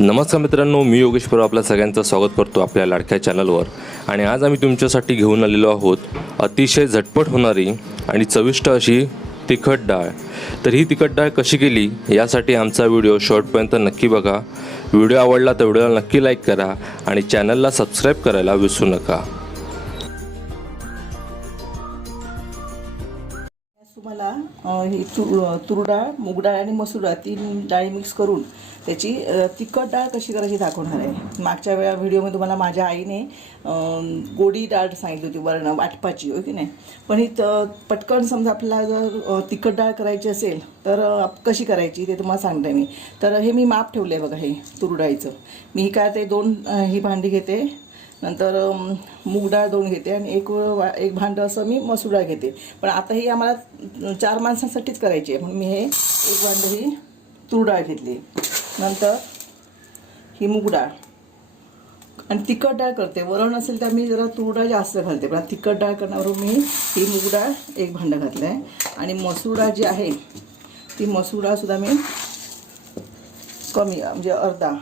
नमस्कार मित्रांनो, मी योगेश परब आपल्या सगळ्यांचं स्वागत करतो आपल्या लाडक्या चॅनलवर. आणि आज आम्ही तुमच्यासाठी घेऊन आलेलो आहोत अतिशय झटपट होणारी आणि चविष्ट अशी तिखट डाळ. तर ही तिखट डाळ कशी केली यासाठी आमचा व्हिडिओ शेवटपर्यंत नक्की बघा. व्हिडिओ आवडला तर व्हिडिओला नक्की लाईक करा आणि चॅनलला सबस्क्राईब करायला विसरू नका. तुम्हाला ही तूर डाळ, मूग डाळ आणि मसूर डाळ तीन डाळी मिक्स करून त्याची तिखट डाळ कशी करायची दाखवणार आहे. मागच्या व्हिडिओमध्ये तुम्हाला माझ्या आईने गोडी डाळ सांगितली होती, वरण वाटपाची, हो की नाही. पण ही पटकन समजा आपल्याला जर तिखट डाळ करायची असेल तर कशी करायची ते तुम्हाला सांगते मी. तर हे मी माप ठेवलं आहे बघा, हे तूर डाळीचं. मी काय ते ही भांडी घेते, नंतर मूग डाळ 2 घेते आणि एक भांडं असं मी मसूर डाळ घेते. पण आता ही आम्हाला 4 माणसांसाठीच करायची आहे, म्हणून मी हे एक भांडं ही तूर डाळ घेतली. नंतर ही मूग डाळ आणि तिखट डाळ करते. वरण असेल तर मी जरा तूर डाळ जास्त घालते, पण तिखट डाळ करण्यावरून मी ही मूग डाळ एक भांडं घातलं आहे. आणि मसूर डाळ जी आहे ती मसूर डाळसुद्धा मी कमी, म्हणजे अर्धा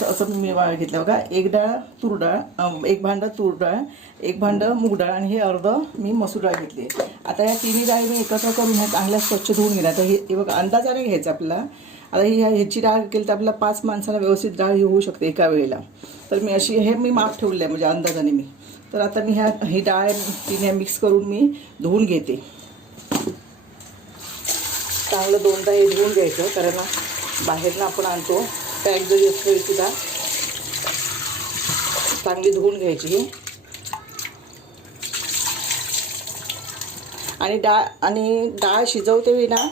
असं मी घेतलं बघा. एक डाळ तूर डाळ, एक भांडं तूर डाळ, एक भांडं मूग डाळ आणि हे अर्ध मी मसूर डाळ घेतली. आता या तिन्ही डाळी मी एकत्र करून ह्या चांगल्या स्वच्छ धुवून घेणार. तर हे बघा अंदाजाने घ्यायचं आपल्याला. आता ह्याची डाळ केली तर आपल्याला 5 माणसाला व्यवस्थित डाळ ही होऊ शकते एका वेळेला. तर मी अशी हे मी माप ठेवलं आहे, म्हणजे अंदाजाने मी. तर आता मी ही डाळ तिने मिक्स करून मी धुवून घेते. चांगलं 2दा हे धुवून घ्यायचं, कारण बाहेरनं आपण आणतो पॅक जरी असली सुद्धा चांगली धुवून घ्यायची. आणि डाळ शिजवते ना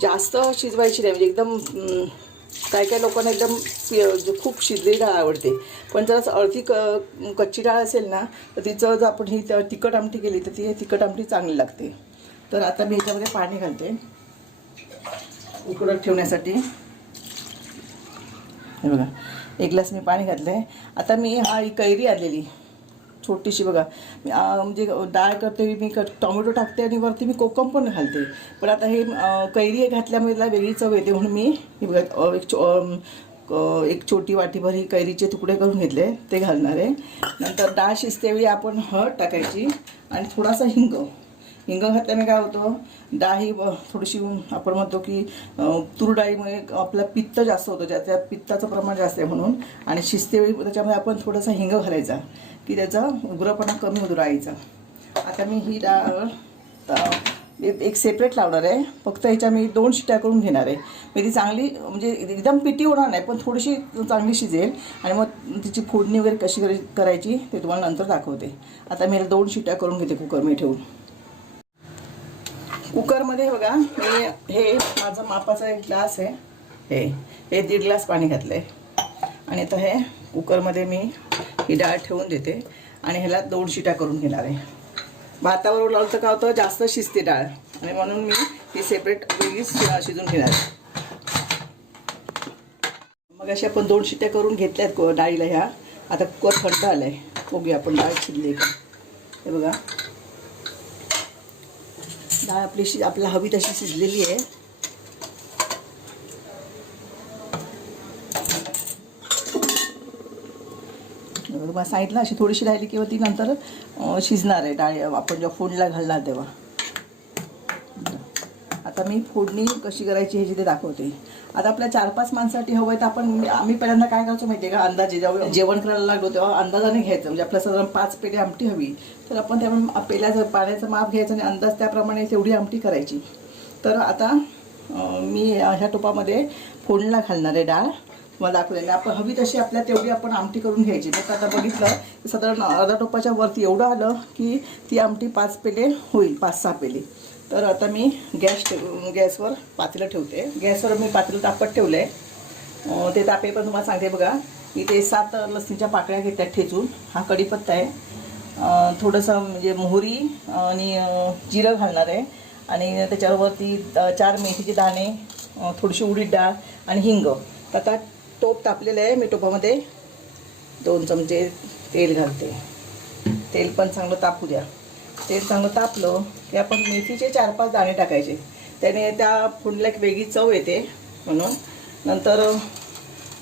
जास्त शिजवायची नाही, म्हणजे एकदम काही लोकांना एकदम खूप शिजलेली डाळ आवडते. पण जर असं अर्धी कच्ची डाळ असेल ना तर तिचं जर आपण ही तिखट आमटी केली तर ती तिखट आमटी चांगली लागते. तर आता मी ह्याच्यामध्ये पाणी घालते उकडत ठेवण्यासाठी. हे बघा, 1 ग्लास मी पाणी घातलं आहे. आता मी ही कैरी आणलेली छोटीशी बघा, म्हणजे डाळ करते मी टोमॅटो टाकते आणि वरती मी कोकम पण घालते. पण आता हे कैरी घातल्यामुळे त्याला वेगळी चव येते, म्हणून मी हे बघा एक छोटी वाटीभर ही कैरीचे तुकडे करून घेतले, ते घालणार आहे. नंतर डाळ शिजतेवेळी आपण हळद टाकायची आणि थोडासा हिंग घातल्याने काय होतं, डाळ ही थोडीशी आपण म्हणतो की तूर डाळीमुळे आपलं पित्त जास्त होतं, त्यात पित्ताचं प्रमाण जास्त आहे म्हणून. आणि शिजतेवेळी त्याच्यामध्ये आपण थोडासा हिंग घालायचा की त्याचा उग्रपणा कमी होतो डाळीचा. आता मी ही डाळ एक सेपरेट लावणार आहे. फक्त ह्याच्या मी 2 शिट्या करून घेणार आहे. मी ती चांगली, म्हणजे एकदम पिठी होणार नाही, पण थोडीशी चांगली शिजेल. आणि मग तिची फोडणी वगैरे कशी करायची ते तुम्हाला नंतर दाखवते. आता मी 2 शिट्या करून घेते कुकरमध्ये ठेवून. कुकरमध्ये बघा, मी हे माझा मापाचा 1 ग्लास आहे, हे 1.5 ग्लास पाणी घातलं आहे. आणि आता हे कुकरमध्ये मी ही डाळ ठेवून देते आणि ह्याला 2 शिट्या करून घेणार आहे. भाताबरोबर लावलं तर काय होतं, जास्त शिजते डाळ, आणि म्हणून मी ती सेपरेट वेगळीच शिजून घेणार आहे. मग अशी आपण 2 शिट्या करून घेतल्यात डाळीला ह्या. आता कुकर थंड आलं आहे, बघूया आपण डाळ शिजली का. हे बघा, डाळ आपल्याला हवी तशी शिजलेली आहे. तुम्हाला सांगितलं अशी थोडीशी राहिली किंवा ती नंतर शिजणार आहे डाळ, आपण जेव्हा फोडणीला घालणार तेव्हा. आता मी फोडणी कशी करायची हे ते दाखवते. आता आपल्या 4-5 माणसासाठी हवं आहे तर आम्ही पहिल्यांदा काय करायचो माहिती आहे का, अंदाजे जेव्हा जेवण करायला लागलो तेव्हा अंदाजाने घ्यायचं. म्हणजे आपल्याला साधारण 5 पेले आमटी हवी तर आपण त्या पेल्याचं पाण्याचं माप घ्यायचं आणि अंदाज त्याप्रमाणे तेवढी आमटी करायची. तर आता मी ह्या टोपामध्ये फोडणीला घालणार आहे डाळ. मला दाखवलेलं आपण हवी तशी तेवढी आपण आमटी करून घ्यायची. मग आता बघितलं साधारण अर्धा टोपाच्या वरती एवढं आलं की ती आमटी 5 पेले होईल, 5-6 पेले. तर आता मी गॅसवर पातेलं ठेवते. गॅसवर मी पातेलं तापत ठेवलं आहे. ते तापे पण तुम्हाला सांगते बघा. इथे 7 लसणीच्या पाकळ्या घेतल्यात ठेचून. हा कढीपत्ता आहे, थोडंसं म्हणजे मोहरी आणि जिरं घालणार आहे. आणि त्याच्यावरती 4 मेथीचे दाणे, थोडीशी उडीद डाळ आणि हिंग. आता टोप तापलेलं आहे. मी टोपामध्ये 2 चमचे तेल घालते. तेल पण चांगलं तापू द्या. तेल चांगलं तापलं की आपण मेथीचे 4-5 दाणे टाकायचे. त्याने त्या फोडणीला एक वेगळी चव येते म्हणून. नंतर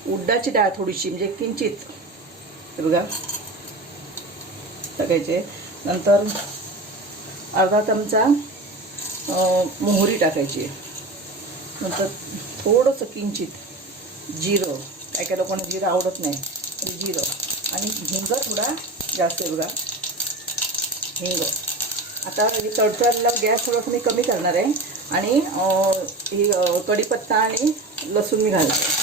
उडदाची डाळ थोडीशी म्हणजे किंचित हे बघा टाकायचे. नंतर अर्धा चमचा मोहरी टाकायची. नंतर थोडंसं किंचित जिरं, काय काय लोकांना जिरं आवडत नाही, जिरं आणि हिंग थोडा जास्त आहे बघा, हिंग. आता हे तडतडला गॅस थोडंसं मी कमी करणार आहे आणि ही कढीपत्ता आणि लसूण मी घालते.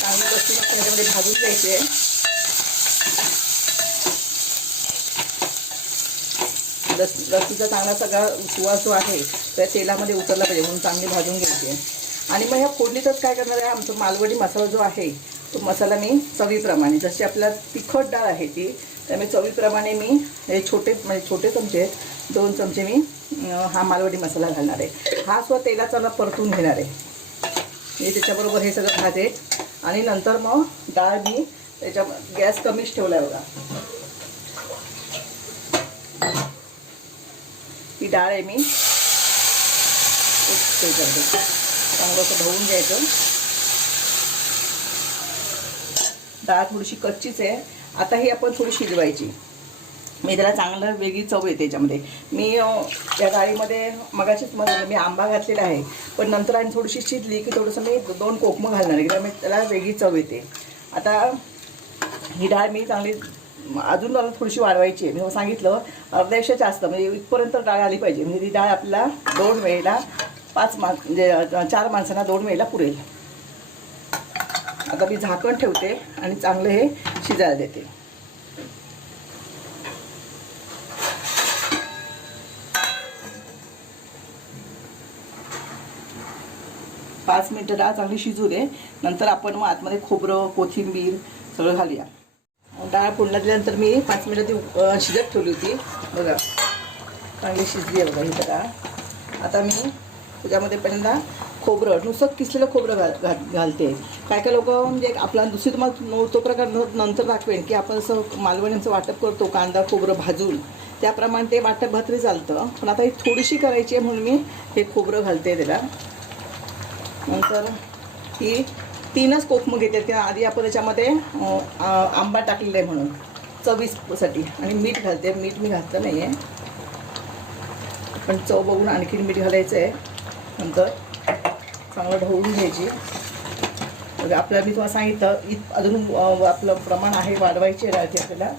चांगलं लसूण आपण याच्यामध्ये भाजून घ्यायचे. लसूणचा चांगला सगळा सुवास जो आहे त्या तेलामध्ये उतरला पाहिजे म्हणून चांगली भाजून घ्यायची. आणि मग ह्या फोडणीतच काय करणार आहे, आमचा मालवणी मसाला जो आहे तो मसाला मी चवीप्रमाणे, जशी आपल्याला तिखट डाळ आहे ती, त्यामुळे चवीप्रमाणे मी हे छोटे चमचे 2 चमचे मी हा मालवणी मसाला घालणार आहे. हा सुद्धा तेलाचा परतून घेणार आहे. मी त्याच्याबरोबर हे सगळं भाजेल आणि नंतर मग डाळ मी त्याच्या गॅस कमीच ठेवला आहे बघा. ही डाळ आहे मी करते, चांगलं असं धुवून घ्यायचं. डाळ थोडीशी कच्चीच आहे. आता ही आपण थोडी शिजवायची. मी त्याला चांगलं वेगळी चव येते त्याच्यामध्ये. मी या डाळीमध्ये मगाशीच मी आंबा घातलेला आहे, पण नंतर आणि थोडीशी शिजली की थोडंसं मी 2 कोकमं घालणार आहे, त्यामुळे त्याला वेगळी चव येते. आता ही डाळ मी चांगली अजून मला थोडीशी वाढवायची आहे. मी सांगितलं अर्ध्यापेक्षा जास्त, म्हणजे इथपर्यंत डाळ आली पाहिजे. म्हणजे ती डाळ आपल्याला 2 वेळेला म्हणजे 4 माणसांना 2 वेळेला पुरेल. आता मी झाकण ठेवते आणि चांगलं हे शिजायला देते. पाच मिनिटं डाळ चांगली शिजू दे. नंतर आपण मग आतमध्ये खोबरं, कोथिंबीर सगळं घालूया. डाळ फोडल्यानंतर मी 5 मिनिटं ती शिजत ठेवली होती बघा, चांगली शिजली आहे बघा ही डाळ. आता मी त्याच्यामध्ये पहिल्यांदा खोबरं, नुसतं किसलेलं खोबरं घालते. काय काय लोक म्हणजे आपला दुसरी तुम्हाला तो प्रकार नंतर दाखवेन की आपण असं मालवणीचं वाटप करतो कांदा खोबरं भाजून, त्याप्रमाणे ते वाटप भाकरी चालतं. पण आता ही थोडीशी करायची आहे म्हणून मी हे खोबरं घालते त्याला. नंतर ही 3च कोकमं घेते, किंवा आधी आपण त्याच्यामध्ये आंबा टाकलेला आहे म्हणून चवीसाठी. आणि मीठ घालते. मीठ मी घातलं नाही आहे, पण चव बघून आणखीन मीठ घालायचं आहे. नंतर चांगलं ढवळून घ्यायची. आपल्याला मी तुम्हाला सांगितलं अजून आपलं प्रमाण आहे वाढवायची राहते आपल्याला,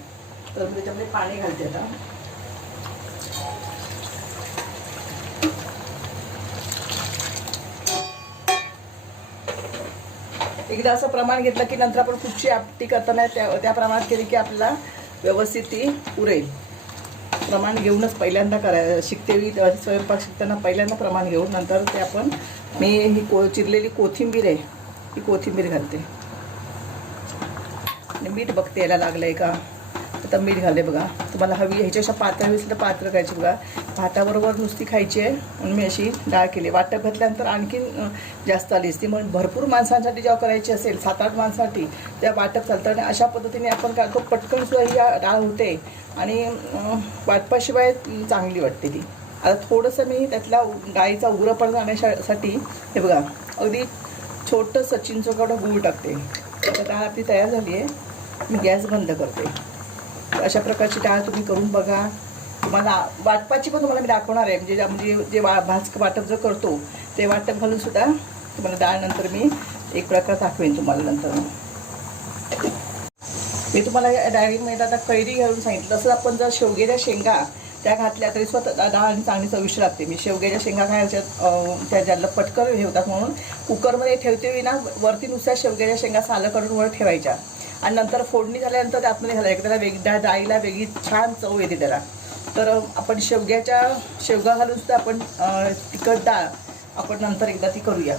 तर मी त्याच्यामध्ये पाणी घालते. आता एकदा असं प्रमाण घेतलं की नंतर आपण कुठची आमटी करताना त्या प्रमाणात केली की आपल्याला व्यवस्थित ती पुरेल. प्रमाण घेऊनच पहिल्यांदा शिकतेवी स्वयंपाक शिकताना पहिल्यांदा प्रमाण घेऊन नंतर ते आपण मी ही चिरलेली कोथिंबीर आहे ही कोथिंबीर घालते. आणि मीठ बघते याला लागलं आहे का. आता मीठ घालते बघा. तुम्हाला हवी ह्याच्यापेक्षा पातळ हवी असेल तर पातळ खायची बघा. भाताबरोबर नुसती खायची आहे म्हणून मी अशी डाळ केली. वाटप घातल्यानंतर आणखीन जास्त आली असती. म्हणून भरपूर माणसांसाठी जेव्हा करायची असेल 7-8 माणसांसाठी तेव्हा वाटप चालतं. आणि अशा पद्धतीने आपण करतो पटकन सुद्धा ही डाळ होते आणि वाटपाशिवाय चांगली वाटते ती. आता थोडंसं मी त्यातला डाळीचा उग्रपणा आणण्यासाठी हे बघा अगदी छोटंसं चिंचोकावढं गूळ टाकते. आता डाळ आपली तयार झाली आहे. मी गॅस बंद करते. अशा प्रकारची डाळ तुम्ही करून बघा. तुम्हाला वाटपाची पण तुम्हाला मी दाखवणार आहे. म्हणजे जे वाटप जो करतो ते वाटप घालून सुद्धा तुम्हाला डाळ नंतर मी एक प्रकार दाखवेन तुम्हाला नंतर. मी तुम्हाला डाळीमध्ये आता कैरी घालून सांगितलं. तसंच आपण जर शेवग्याच्या शेंगा त्या घातल्या तरी स्वतः डाळ आणि चांगली चविष्ट लागते. मी शेवग्याच्या शेंगा खायच्या त्या ज्याला पटकन हे होतात म्हणून कुकरमध्ये ठेवते ना, वरती नुसत्या शेवग्याच्या शेंगा सालं काढून वर ठेवायच्या आणि नंतर फोडणी झाल्यानंतर त्यातमध्ये घालायचं. त्याला वेगळ्या डाळीला वेगळी छान चव येते त्याला. तर आपण शेवगा घालून सुद्धा आपण तिखट डाळ आपण नंतर एकदा ती करूया.